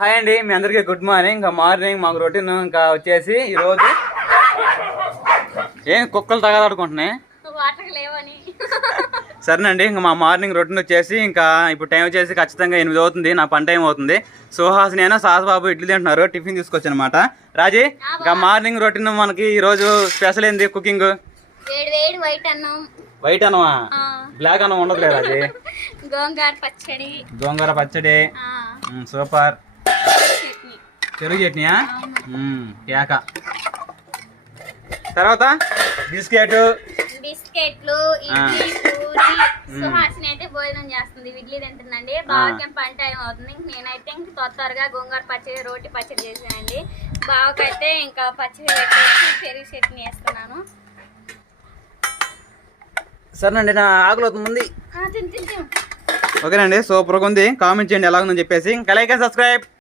Hi అండి, మీ అందరికీ good morning. ఇంకా మార్నింగ్ మాకు రొటీన్ ఇంకా వచ్చేసి ఈరోజు ఏం కుక్కలు తగలాడుకుంటున్నాయి. సరేనండి, ఇంకా మా మార్నింగ్ రొటీన్ వచ్చేసి ఇంకా ఇప్పుడు టైం వచ్చేసి ఖచ్చితంగా 8 అవుతుంది. నా పని టైం అవుతుంది. సుహాసిని అయినా సాస్బాబు ఇడ్లీ తింటున్నారు. టిఫిన్ తీసుకొచ్చి అనమాట. రాజీ, ఇంకా మార్నింగ్ రొటీన్ మనకి ఈరోజు స్పెషల్ ఏంది కుకింగ్? వైట్ అన్నమా? బ్లాక్ అన్నం ఉండదు లేదా? అది గోంగూర పచ్చడి. సూపర్. పెరుగు చట్నీయా? కేక. తర్వాత బిస్కెట్లు, సుహాసిని అయితే భోజనం చేస్తుంది, ఇడ్లీ తింటుందండి. బాగా పని టైం అవుతుంది. నేనైతే ఇంక త్వరగా గోంగూర పచ్చడి, రోటి పచ్చడి చేసానండి. బావకైతే ఇంకా పచ్చడి పెట్టేసి పెరుగు చట్నీ వేస్తున్నాను. సరేనండి, నా ఆకలి అవుతుంది. ఓకేనండి, సూపర్గా ఉంది. కామెంట్ చేయండి ఎలా ఉందని చెప్పేసి. ఇంకా లైక్ అండ్ సబ్స్క్రైబ్.